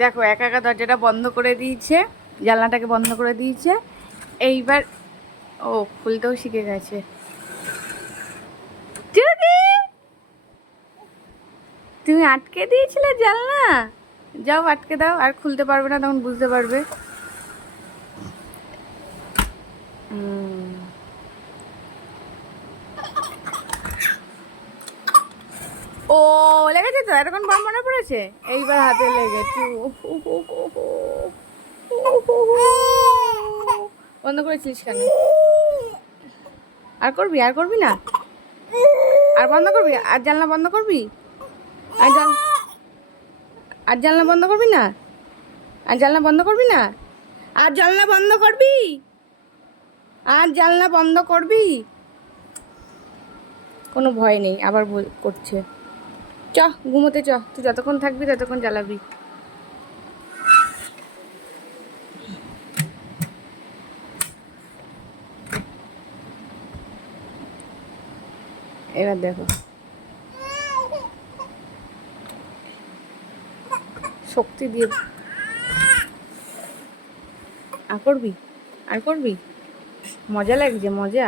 দেখো একা একা দরজাটা বন্ধ করে দিয়েছে, জানলাটাকে বন্ধ করে দিয়েছে। এইবার ও খুলতেও শিখে গেছে। তুমি আটকে দিয়েছিলে জানলা, যাও আটকে দাও, আর খুলতে পারবে না, তখন বুঝতে পারবে। ও লেগেছে তো, এতক্ষণ পর মনে পড়েছে, এইবার হাতে লেগেছে। বন্ধ করেছিস কেন? আর করবি, আর করবি না, আর বন্ধ করবি, আর জানলা বন্ধ করবি, আর আর জানলা বন্ধ করবি না, আর জানলা বন্ধ করবি না, আর জানলা বন্ধ করবি, আর জানলা বন্ধ করবি। কোনো ভয় নেই, আবার করছে। চ ঘুমোতে চ, তুই যতক্ষণ থাকবি ততক্ষণ জ্বালাবি। এবার দেখো শক্তি দিয়ে, আর করবি, আর করবি, মজা লাগছে, মজা।